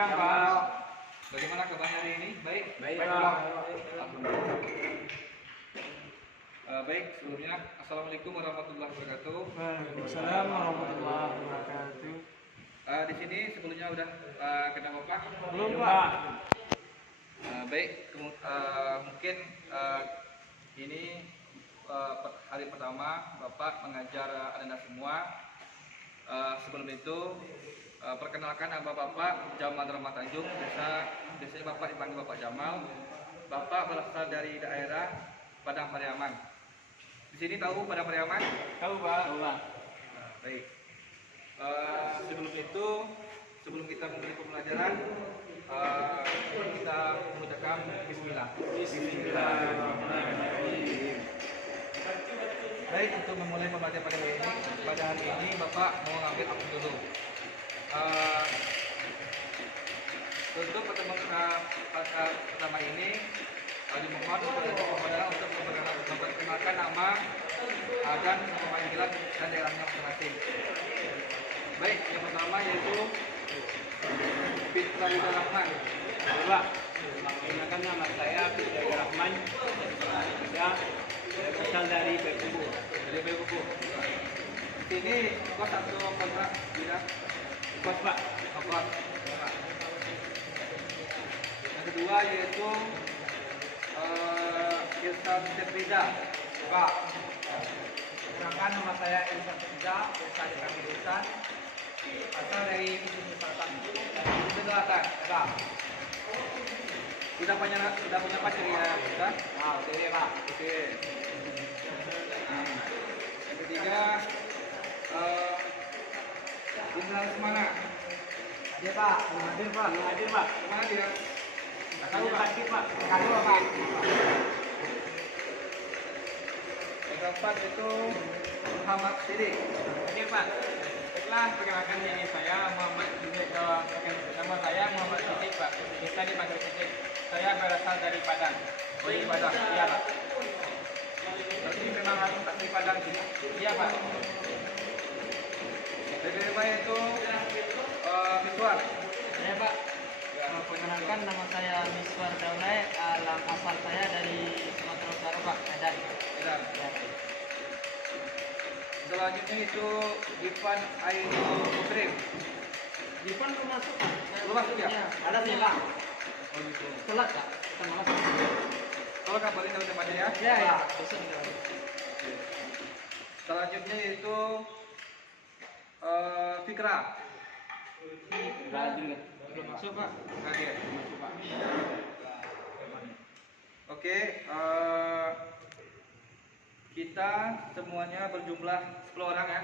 Siang, Pak. Bagaimana kabarnya hari ini? Baik? Baik, Pak. Alhamdulillah. Baik, sebelumnya Assalamualaikum warahmatullahi wabarakatuh. Waalaikumsalam warahmatullahi wabarakatuh. Di sini sebelumnya udah kenal Bapak? Belum, Pak. Baik, mungkin ini hari pertama Bapak mengajar Anda semua. Sebelum itu perkenalkan nama Bapak Jamal Rahmat Tanjung. Biasanya Bapak dipanggil Bapak Jamal. Bapak berasal dari daerah Padang Pariaman. Di sini tahu Padang Pariaman? Tahu, Pak. Tahu, Pak. Baik. Sebelum kita memulai pembelajaran, kita mengucapkan Bismillah. Bismillahirrahmanirrahim. Baik, untuk memulai pembelajaran pada hari ini Bapak mau ngambil akun dulu. Untuk pertama ini dimohon kepada untuk memperkenalkan nama dan panggilan dan daerahnya masing-masing. Baik, yang pertama yaitu Fitra Ridha Rahman. Pak, perkenalkan nama saya Fitra Rahman. Saya berasal dari Bekubu. Dari Bekubu. Ini kos atau kontrak tidak? Kos, Pak. Kos. Yang kedua yaitu Irsan Setrida. Pak, perkenalkan nama saya Irsan Setrida. Saya dari Irsan. Asal dari Ujung Selatan. Selatan. Pak. Sudah punya pacar ya? Sudah? Nah, oke, Pak. Oke. Yang ketiga Indra Lesmana. Dia, Pak. Hadir, Pak. Hadir, Pak. Mana dia? Tahu, Pak. Pak. Tahu, Pak. Yang keempat itu Muhammad Sidik. Oke, Pak. Baiklah, perkenalkan diri saya Muhammad Sidik. Nama saya Muhammad Sidik, Pak. Kita dipanggil Sidik. Saya berasal dari Padang. Dari Padang. Iya, Pak. Berarti memang harus asli Padang sini. Iya, Pak. Dari lima itu Miswar. Iya, Pak. Perkenalkan nama saya Miswar Daulay. Asal saya dari Sumatera Utara, Pak. Medan. Dan selanjutnya itu Ivan Ainu Mukrim. Dipan belum masuk, Pak. Belum masuk ya? Ada sih, Pak. Oh gitu. Telat, Pak. Kita masuk. Kalau kabarin sama temannya ya. Iya, ya. Selanjutnya itu Fikra. Belum masuk, Pak. Hadir. Masuk, Pak. Oke, kita semuanya berjumlah 10 orang ya.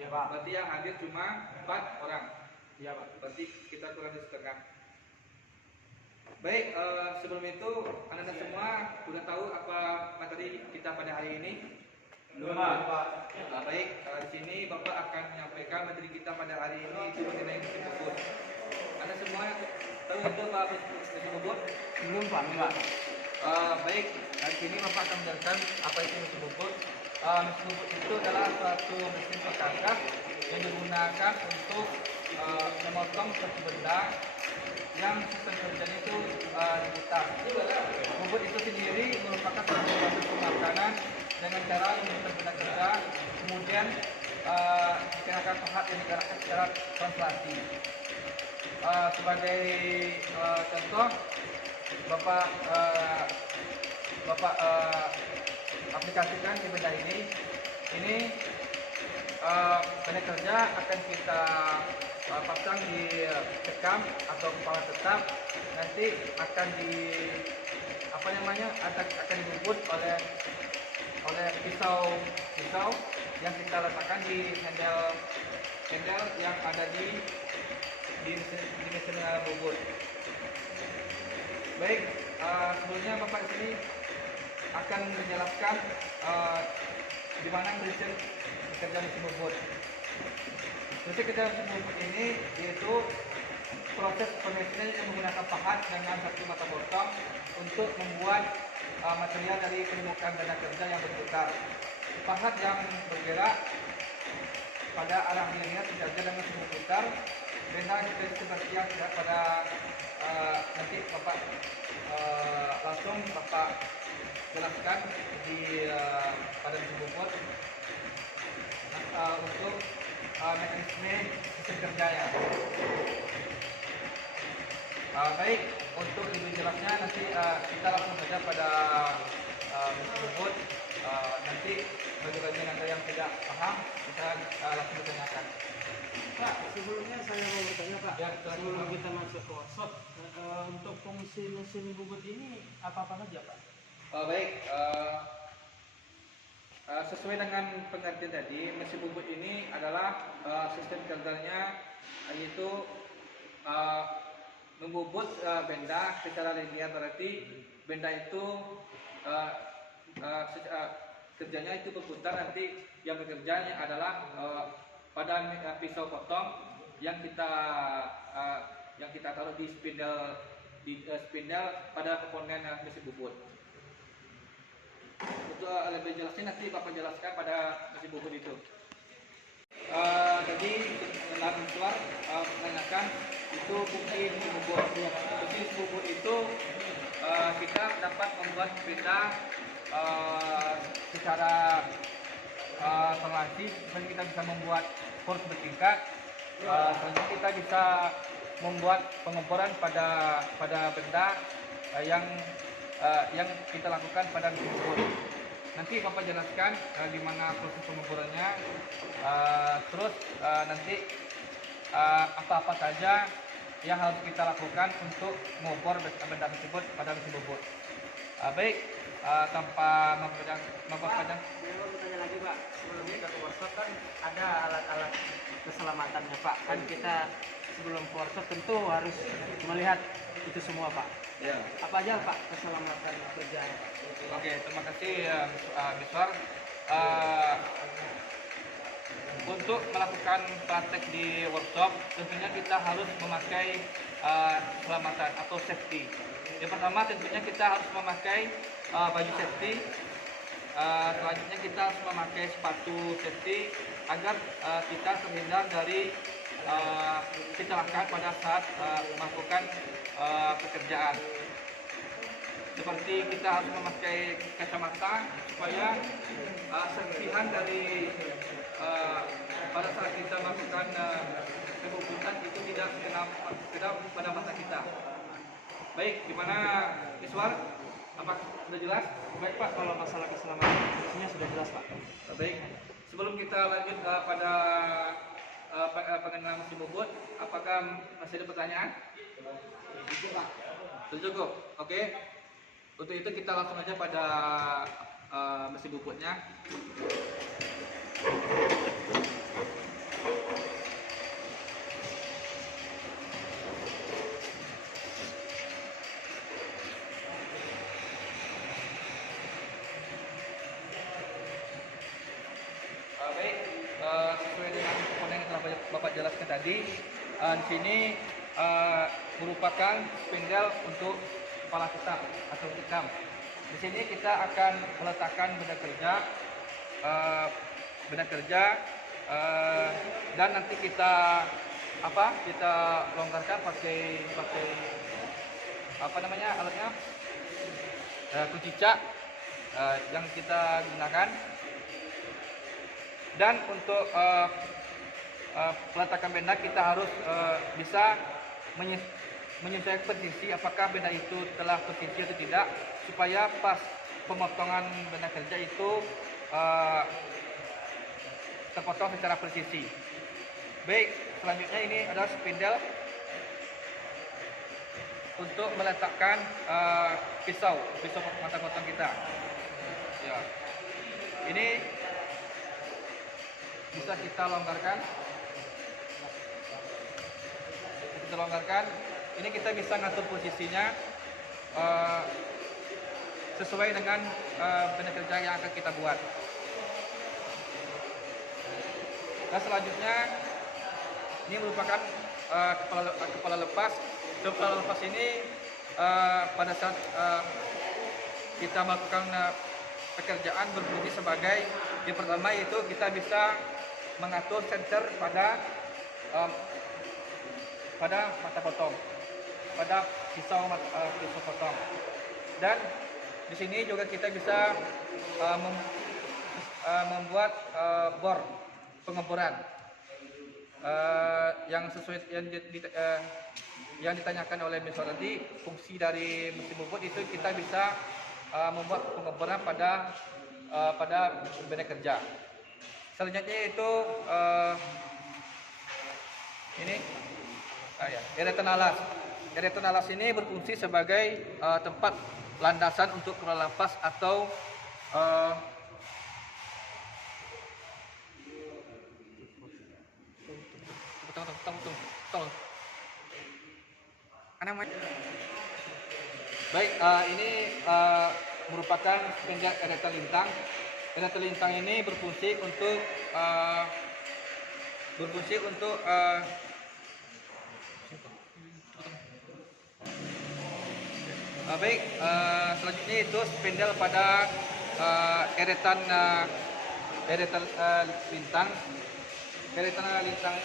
Iya, Pak. Berarti yang hadir cuma 4 orang. Iya, Pak. Berarti kita kurang dari setengah. Baik, sebelum itu Anda semua sudah tahu apa materi kita pada hari ini? Belum, Pak. Baik, di sini Bapak akan menyampaikan materi kita pada hari ini itu mengenai musim bubur. Anda semua tahu itu apa musim bubur? Belum, Pak. Enggak. Baik, di sini Bapak akan menjelaskan apa itu musim bubur. Musim bubur itu adalah suatu mesin perkakas yang digunakan untuk memotong suatu benda yang sistem kerjanya itu diputar. Bubur itu sendiri merupakan suatu bentuk makanan dengan cara memutar benda kerja, kemudian dikenakan pahat yang digerakkan secara translasi. Sebagai contoh, Bapak aplikasikan di benda ini. Ini benda kerja akan kita pasang di sekam atau kepala tetap, nanti akan akan dibubut oleh pisau yang kita letakkan di handle yang ada di mesin bubut. Baik, sebelumnya Bapak di sini akan menjelaskan di mana prinsip kerja mesin bubut. Prinsip kerja mesin bubut ini yaitu proses pemesinan yang menggunakan pahat dengan satu mata potong untuk membuat material dari permukaan benda kerja yang berputar. Pahat yang bergerak pada arah linear sejajar dengan mesin berputar benda seperti yang sudah pada nanti Bapak langsung Bapak jelaskan di pada misi bobot untuk mekanisme sistem kerjanya. Baik, untuk lebih jelasnya nanti kita langsung saja pada misi bobot. Nanti bagi ada yang tidak paham bisa langsung ditanyakan. Pak, sebelumnya saya mau bertanya Pak, Ya, sebelum kita masuk ke workshop, untuk fungsi mesin bubut ini apa-apa saja Pak? Baik, sesuai dengan pengertian tadi, mesin bubut ini adalah sistem kerjanya yaitu membubut benda secara linear, berarti benda itu kerjanya itu berputar, nanti yang bekerjanya adalah pada pisau potong yang kita taruh di spindle pada komponen mesin bubut. Untuk lebih jelasnya nanti Bapak jelaskan pada mesin bubut itu. Tadi dalam suara menanyakan itu fungsi mesin bubut. Fungsi mesin bubut itu kita dapat membuat benda secara otomatis. Kita bisa membuat force bertingkat. Selanjutnya kita bisa membuat pengemburan pada benda yang kita lakukan pada mesin bubut. Nanti Bapak jelaskan di mana proses pengemburannya, terus nanti apa-apa saja yang harus kita lakukan untuk mengubur benda tersebut pada mesin bubut. Baik, tanpa memperpanjang. Saya mau bertanya lagi Pak, sebelum kita ke workshop kan ada alat-alat keselamatannya Pak. Kan kita sebelum ke workshop tentu harus melihat itu semua Pak. Ya. Apa aja Pak keselamatan kerja? Oke, terima kasih Miswar. Untuk melakukan praktek di workshop, tentunya kita harus memakai keselamatan atau safety. Yang pertama tentunya kita harus memakai baju safety. Selanjutnya kita harus memakai sepatu safety agar kita terhindar dari kecelakaan pada saat melakukan pekerjaan. Seperti kita harus memakai kacamata supaya serpihan dari pada saat kita melakukan pemuputan itu tidak kena pada mata kita. Baik, gimana Iswar? Apa sudah jelas? Baik Pak, kalau masalah keselamatan fungsinya sudah jelas Pak. Baik, sebelum kita lanjut pada pengenalan mesin bubut, apakah masih ada pertanyaan? Sudah cukup. Oke. Untuk itu kita langsung aja pada mesin bubutnya. Baik, sesuai dengan komponen yang telah Bapak jelaskan tadi, di sini merupakan spindle untuk kepala kita atau tikam. Di sini kita akan meletakkan benda kerja, dan nanti kita longgarkan pakai apa namanya alatnya, kunci cak yang kita gunakan. Dan untuk peletakan benda kita harus bisa menyesuaikan posisi, apakah benda itu telah posisi atau tidak, supaya pas pemotongan benda kerja itu terpotong secara presisi. Baik, selanjutnya ini adalah spindle untuk meletakkan pisau mata potong kita. Ya, ini bisa kita longgarkan. Ini kita bisa ngatur posisinya sesuai dengan benda kerja yang akan kita buat. Dan selanjutnya ini merupakan kepala lepas. Kepala lepas ini pada saat kita melakukan pekerjaan berfungsi sebagai yang pertama, yaitu kita bisa mengatur sensor pada pada mata potong, pada pisau potong. Dan di sini juga kita bisa membuat bor pengeboran yang sesuai yang ditanyakan oleh Miss tadi. Fungsi dari mesin bubut itu kita bisa membuat pengeboran pada benda kerja. Selanjutnya itu ini eretan alas. Eretan alas ini berfungsi sebagai tempat landasan untuk kepala lapas atau baik, ini merupakan spendel eretan lintang. Eretan lintang ini berfungsi untuk baik, selanjutnya itu spendel pada eretan lintang. Eretan lintang.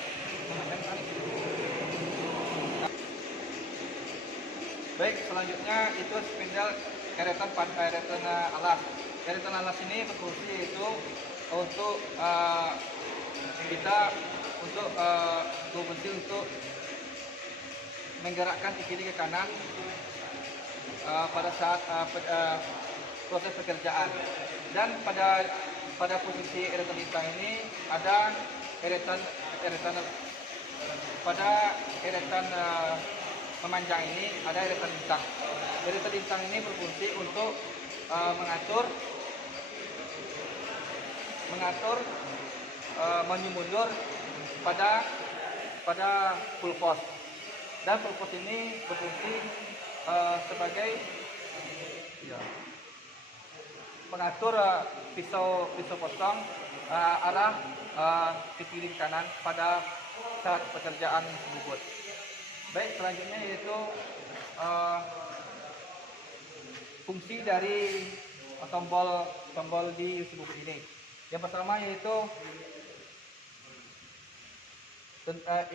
Baik, selanjutnya itu spendel eretan alas. Eretan alas ini berfungsi itu untuk berfungsi untuk menggerakkan ke kiri ke kanan pada saat proses pekerjaan. Dan pada posisi eretan lintang ini ada memanjang ini ada eretan lintang. Eretan lintang ini berfungsi untuk mengatur maju mundur pada full post. Dan full post ini berfungsi sebagai mengatur pisau potong arah ke kiri kanan pada saat pekerjaan bubut. Baik, selanjutnya yaitu fungsi dari tombol di usi bubut ini. Yang pertama yaitu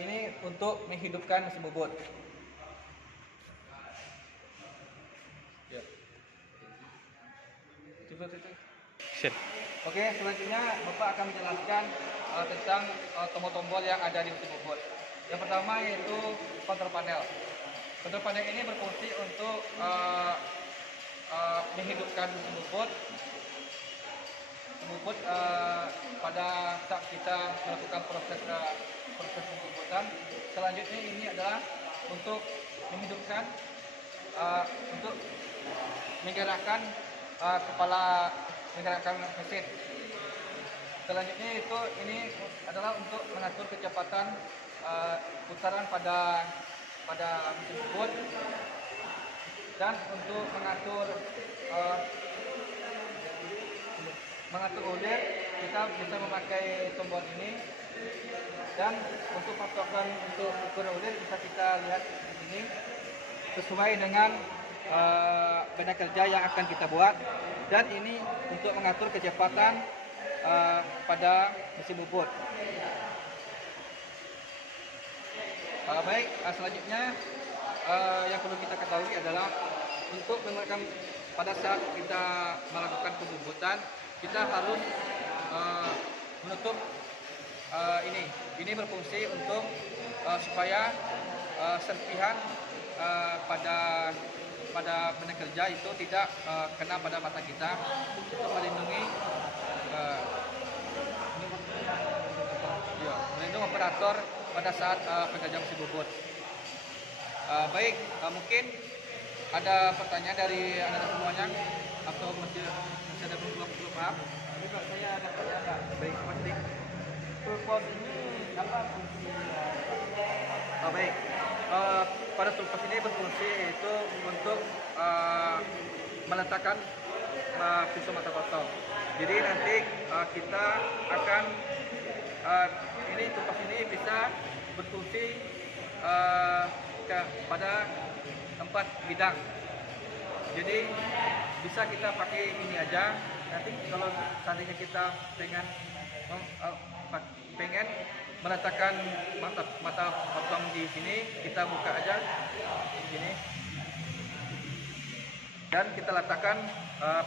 ini untuk menghidupkan mesin bubut. Oke, selanjutnya Bapak akan menjelaskan tentang tombol-tombol yang ada di mesin bubut. Yang pertama yaitu kontrol panel. Kontrol panel ini berfungsi untuk menghidupkan mesin bubut pada saat kita melakukan proses pembubutan. Selanjutnya ini adalah untuk menghidupkan untuk menggerakkan menggerakkan mesin. Selanjutnya ini adalah untuk mengatur kecepatan putaran pada mesin bubut, dan untuk mengatur ulir kita bisa memakai tombol ini, dan untuk patokan untuk ukur ulir bisa kita lihat di sini sesuai dengan benda kerja yang akan kita buat. Dan ini untuk mengatur kecepatan pada mesin bubut. Baik, selanjutnya yang perlu kita ketahui adalah untuk menggunakan pada saat kita melakukan pembubutan, kita harus menutup ini berfungsi untuk supaya serpihan pada benda kerja itu tidak kena pada mata kita, untuk melindungi operator pada saat pekerjaan mesin bubut. Baik, mungkin ada pertanyaan dari anda semuanya atau masih ada belum paham? Saya ada pertanyaan. Baik, Mas Dik. Full post ini apa fungsinya? Baik, pada full post ini berfungsi itu untuk meletakkan pisau mata potong. Jadi nanti kita akan tupas ini bisa berfungsi pada tempat bidang. Jadi bisa kita pakai ini aja. Nanti kalau seandainya kita pengen meletakkan mata potong di sini, kita buka aja di sini dan kita letakkan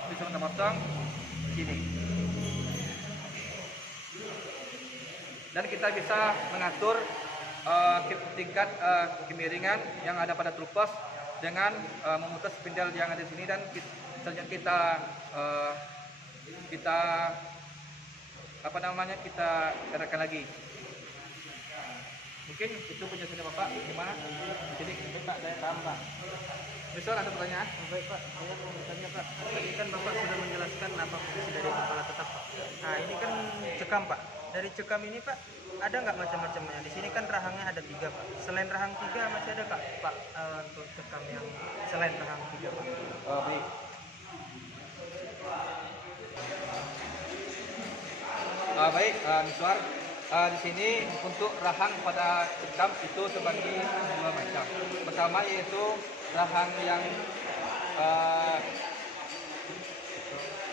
pisau mata potong di sini. Dan kita bisa mengatur tingkat kemiringan yang ada pada tool post dengan memutar spindle yang ada di sini, dan selanjutnya kita apa namanya, kita gerakkan lagi. Mungkin itu penjelasannya Bapak, gimana? Jadi Pak, saya paham Pak. misal ada pertanyaan? Baik Pak, saya mau bertanya Pak. Tadi kan Bapak sudah menjelaskan apa fungsi dari kepala tetap Pak. Nah ini kan cekam Pak. Dari cekam ini Pak, ada nggak macam-macamnya? Di sini kan rahangnya ada 3 Pak. Selain rahang 3 masih ada Pak untuk cekam yang selain rahang 3 Pak? Baik. Baik, Miswar. Di sini untuk rahang pada cekam itu terbagi 2 macam. Pertama yaitu rahang yang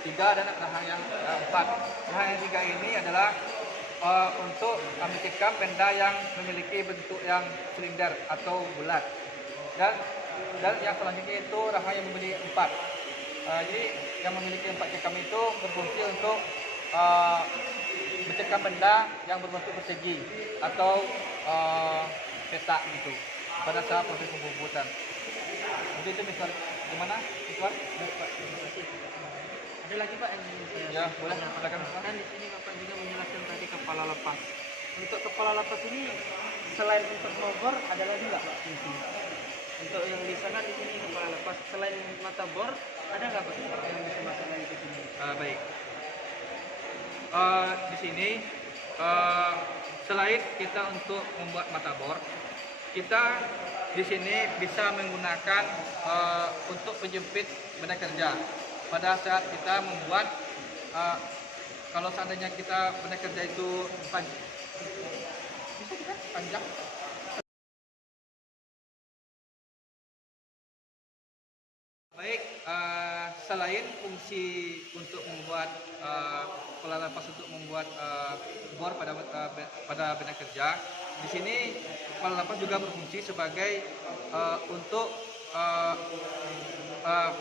3 dan rahang yang 4. Rahang yang 3 ini adalah untuk mencekam benda yang memiliki bentuk yang silinder atau bulat. Dan yang selanjutnya itu rahang yang memiliki 4. Jadi yang memiliki 4 cekam itu berfungsi untuk mencekam benda yang berbentuk persegi atau petak gitu pada saat proses pembubutan. Jadi itu misal gimana? Misal? Baik Pak, terima kasih. Ada lagi Pak yang ingin saya Ya, boleh. tanyakan? Silakan, Pak. Dan di sini Bapak juga menjelaskan tadi kepala lepas. Untuk kepala lepas ini selain untuk nobor ada lagi nggak Pak di sini? Untuk yang bisa kan di sini kepala lepas, selain mata bor ada nggak Pak yang bisa masuk lagi ke sini? Baik. Di sini selain kita untuk membuat mata bor, kita di sini bisa menggunakan untuk penjepit benda kerja. Pada saat kita membuat, kalau seandainya kita benda kerja itu panjang. Baik, selain fungsi untuk membuat kepala lepas untuk membuat bor pada benda kerja, di sini kepala lepas juga berfungsi sebagai untuk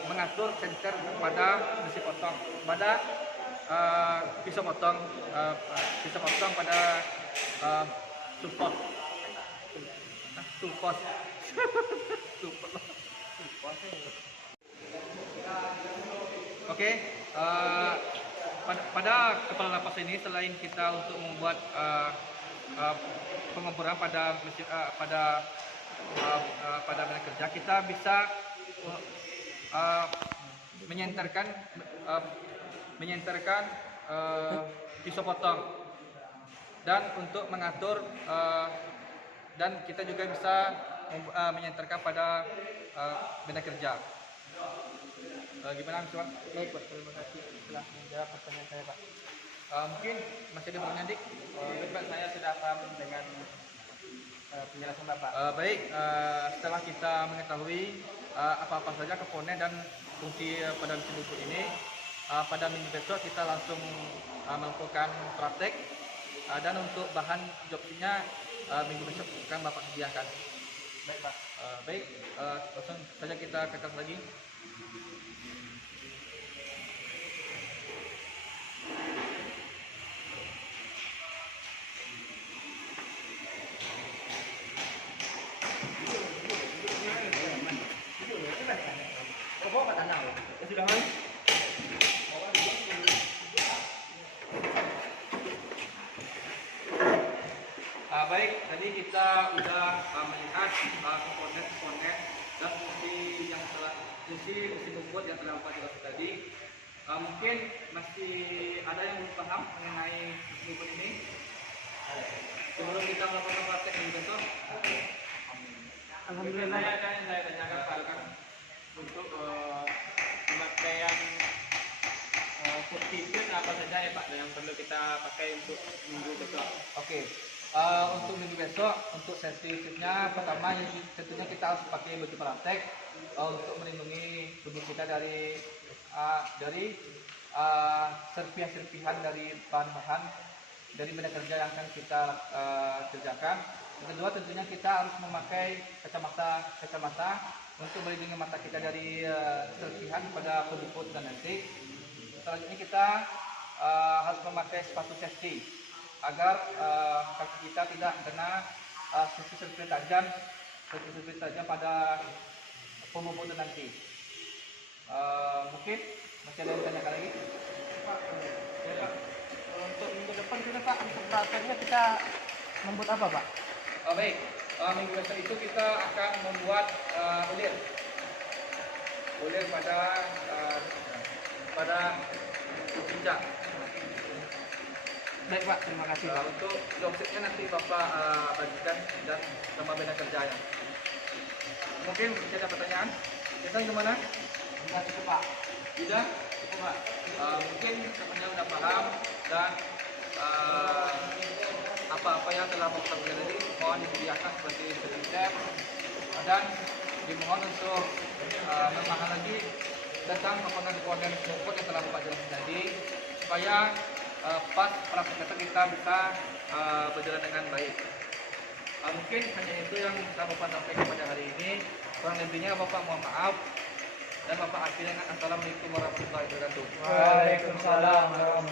mengatur senter pada mesin potong, pada pisau potong pada tool post. Oke, pada kepala lapas ini selain kita untuk membuat pengemburan pada mesin pada benda kerja, kita bisa menyenterkan pisau potong, dan untuk mengatur dan kita juga bisa menyenterkan pada benda kerja. Gimana Mas? Baik Pak, terima kasih telah menjawab pertanyaan saya Pak. Mungkin masih ada pertanyaan Dik? Baik Pak, saya sudah paham dengan penjelasan Bapak. Baik, setelah kita mengetahui apa-apa saja komponen dan fungsi pada mesin bubut ini, pada minggu besok kita langsung melakukan praktek, dan untuk bahan jobnya minggu besok akan Bapak sediakan. Baik Pak. Baik, langsung saja kita kekas lagi. Baik, tadi kita sudah melihat komponen-komponen dan fungsi mesin bubut yang telah Bapak jelaskan tadi. Mungkin masih ada yang belum paham mengenai mesin bubut ini. Sebelum kita melakukan praktek yang besok. Alhamdulillah. Saya tanyakan Pak, untuk pemakaian substitute apa saja ya Pak yang perlu kita pakai untuk minggu besok? Oke. Untuk minggu besok, untuk substitute-nya pertama tentunya kita harus pakai baju praktek untuk melindungi tubuh kita dari serpihan-serpihan dari bahan-bahan dari benda kerja yang akan kita kerjakan. Yang kedua tentunya kita harus memakai kacamata untuk melindungi mata kita dari serpihan pada pemukul dan nanti. Selanjutnya kita harus memakai sepatu safety agar kaki kita tidak kena serpihan tajam pada pemukulan nanti. Mungkin masih ada yang tanyakan lagi? Pak, ya Pak. Untuk minggu depan kita Pak, untuk prakteknya kita membuat apa Pak? Baik, minggu besok itu kita akan membuat ulir pada puncak. Baik Pak, terima kasih Pak. Untuk jobsetnya nanti Bapak bagikan dan sama benda kerjanya. Mungkin ada pertanyaan? Kita gimana? Sudah cukup Pak. Tidak? Cukup Pak. Mungkin semuanya sudah paham dan apa-apa yang telah Bapak sampaikan tadi mohon disediakan seperti step dan dimohon untuk memahami lagi tentang komponen sumber yang telah Bapak jelaskan tadi supaya pas praktek kita bisa berjalan dengan baik. Mungkin hanya itu yang bisa Bapak sampaikan pada hari ini. Kurang lebihnya Bapak mohon maaf dan Bapak akhirnya assalamualaikum warahmatullahi wabarakatuh. Waalaikumsalam.